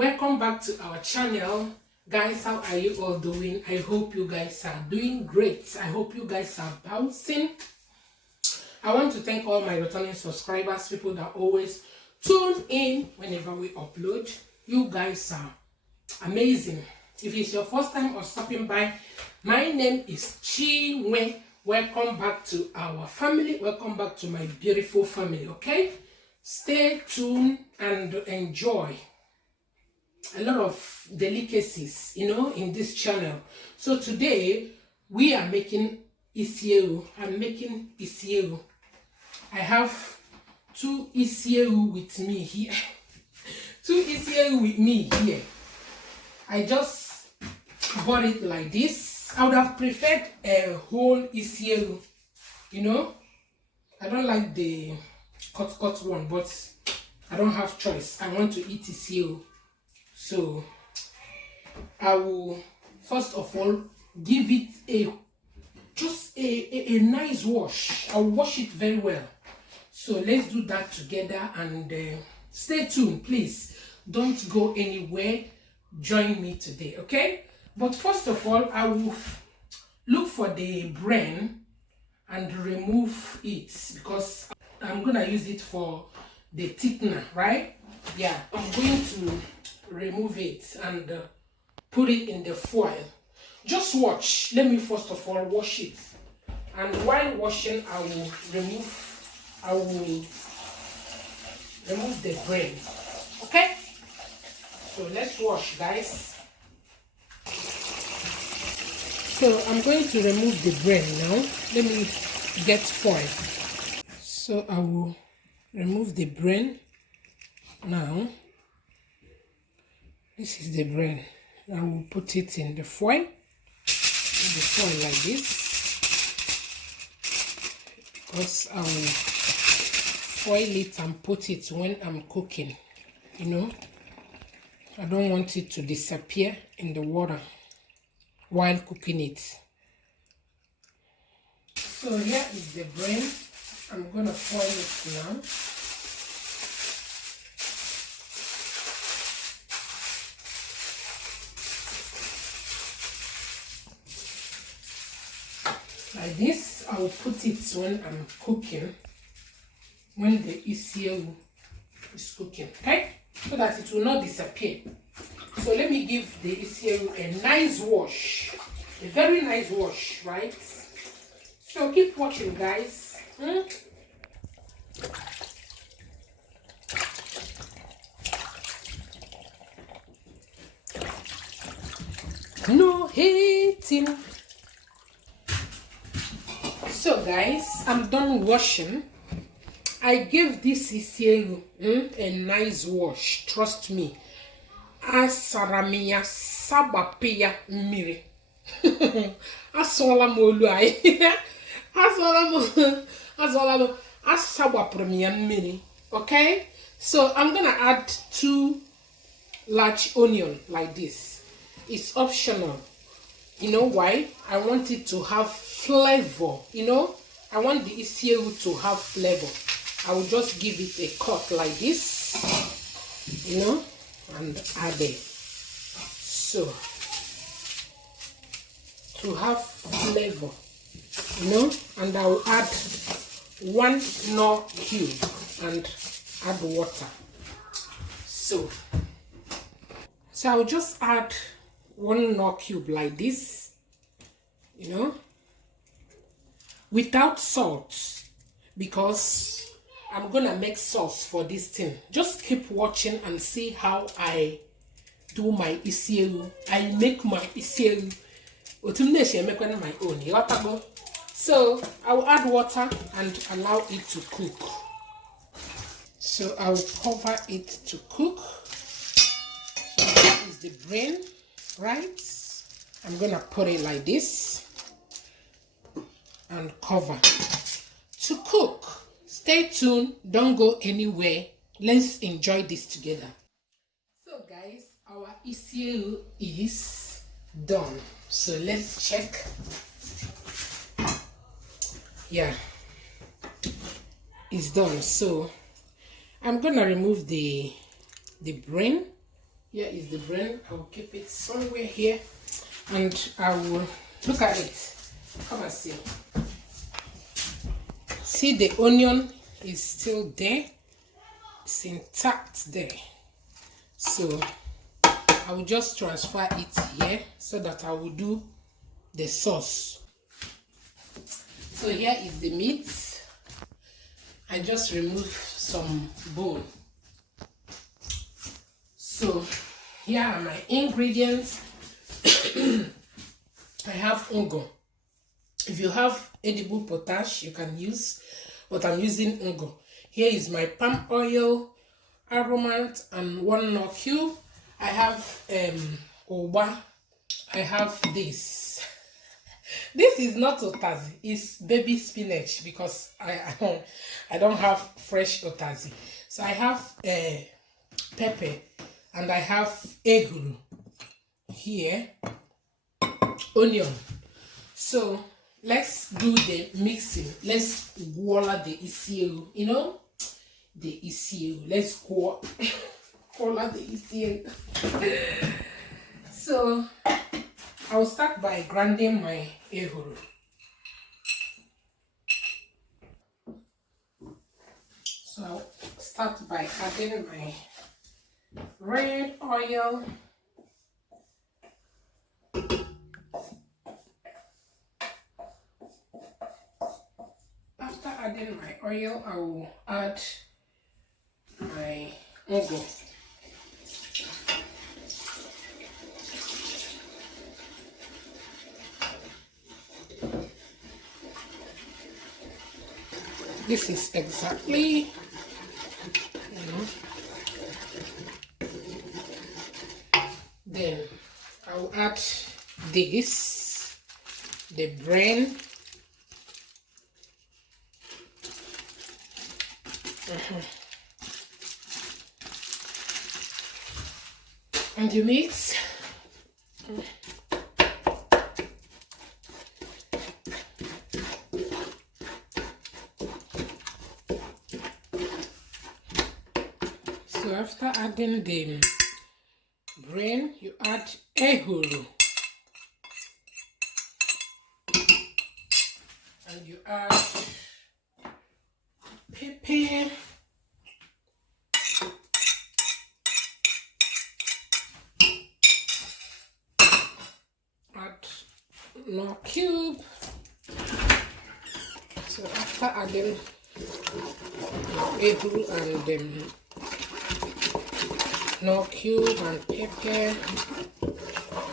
Welcome back to our channel. Guys, how are you all doing? I hope you guys are doing great. I hope you guys are bouncing. I want to thank all my returning subscribers, people that always tune in whenever we upload. You guys are amazing. If it's your first time or stopping by, my name is Chinwe. Welcome back to our family. Welcome back to my beautiful family, okay? Stay tuned and enjoy a lot of delicacies, in this channel. So today we are making Isi Ewu. I'm making Isi Ewu. I have two Isi Ewu with me here. Two Isi Ewu with me here. I just bought it like this. I would have preferred a whole Isi Ewu. I don't like the cut one, but I don't have choice. I want to eat Isi Ewu. So I will first of all give it a nice wash. I'll wash it very well. So let's do that together and stay tuned, please. Don't go anywhere. Join me today, okay? But first of all, I will look for the brain and remove it because I'm gonna use it for the thickener, right? Yeah, I'm going to remove it and put it in the foil. Just watch. Let me first of all wash it, and while washing I will remove the brain. Okay, so let's wash, guys. So I'm going to remove the brain now. Let me get foil. So I will remove the brain now. This is the brain. I will put it in the foil. Like this, because I will foil it and put it when I'm cooking. I don't want it to disappear in the water while cooking it. So here is the brain. I'm gonna foil it now. Like this, I will put it when I'm cooking, when the Isi Ewu is cooking, okay? So that it will not disappear. So let me give the Isi Ewu a nice wash, a very nice wash, right? So keep watching, guys. No hating. So guys, I'm done washing. I gave this Isi Ewu a nice wash. Trust me. Asaramia sabapia miri. Asola molu ai. Asola asabapia miri. Okay? So I'm gonna add 2 large onion like this. It's optional. You know why? I want it to have flavor. I want the Isi Ewu to have flavor. I will just give it a cut like this, and add it. So to have flavor, and I will add 1 knorr cube and add water. So I'll just add 1 knorr cube like this, without salt, because I'm gonna make sauce for this thing. Just keep watching and see how I do my Isi Ewu. I make my Isi Ewu. My own. So I will add water and allow it to cook. So I will cover it to cook. So this is the brain, right? I'm gonna put it like this and cover to cook. Stay tuned, don't go anywhere. Let's enjoy this together. So guys, our Isi Ewu is done. So let's check. Yeah, it's done. So I'm gonna remove the brain Here is the brain. I will keep it somewhere here, and I will look at it. Come and see. See, the onion is still there. It's intact there. So I will just transfer it here so that I will do the sauce. So here is the meat. I just removed some bone. So here are my ingredients. I have ungo. If you have edible potash, you can use, but I'm using ungo. Here is my palm oil, aromant, and 1 nut cube. I have oba. I have this. This is not utazi. It's baby spinach because I don't have fresh utazi. So I have pepper, and I have ehuru here, onion. So let's do the mixing. Let's voila the Isi Ewu. You know, the Isi Ewu. Let's voila the Isi Ewu. So I'll start by grinding my ehuru. So I'll start by adding my red oil. After adding my oil, I will add my ungo. This is exactly, Then I will add this, the brain. And you mix. So after adding the brain, you add ehuru. And you add pepper. Add no cube. So after adding ehuru and no cube and pepper,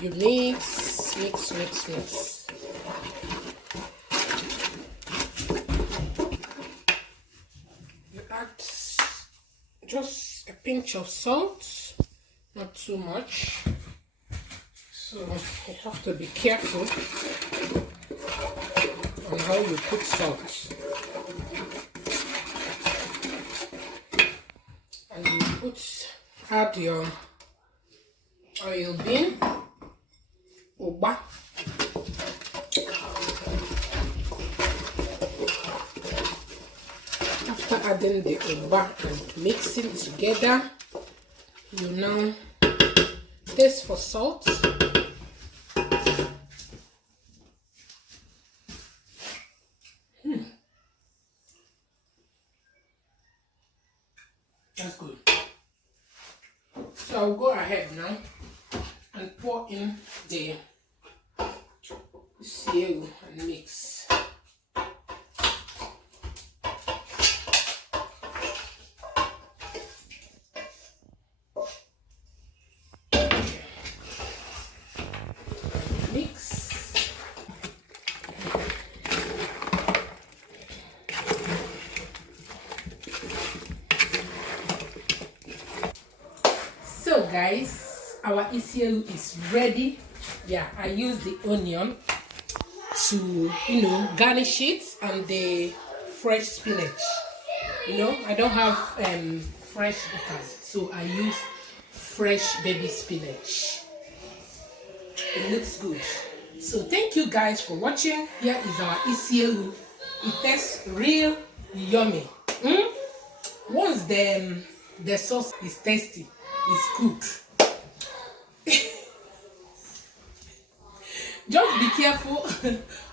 you mix. You add just a pinch of salt, not too much. So you have to be careful on how you put salt. And you add your oil bean, oba. After adding the oba and mixing together, you now taste for salt. That's good. So I'll go ahead now and pour in the Isi Ewu and mix. So guys, our Isi Ewu is ready. Yeah, I use the onion to, garnish it, and the fresh spinach. I don't have fresh utazi, so I use fresh baby spinach. It looks good. So thank you guys for watching. Here is our Isi Ewu. It tastes real yummy. Once the sauce is tasty, it's cooked, Just be careful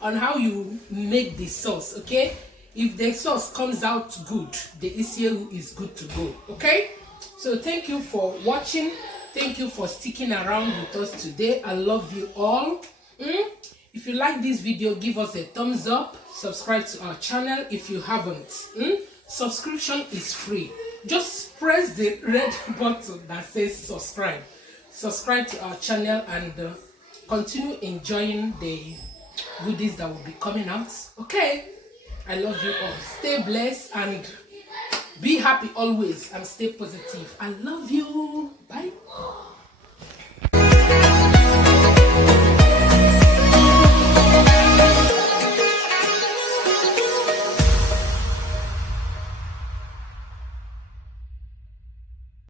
on how you make the sauce, okay? If the sauce comes out good, the Isi Ewu is good to go, okay? So thank you for watching. Thank you for sticking around with us today. I love you all. If you like this video, give us a thumbs up. Subscribe to our channel if you haven't. Subscription is free. Just press the red button that says subscribe. Subscribe to our channel and continue enjoying the goodies that will be coming out. Okay? I love you all. Stay blessed and be happy always and stay positive. I love you. Bye.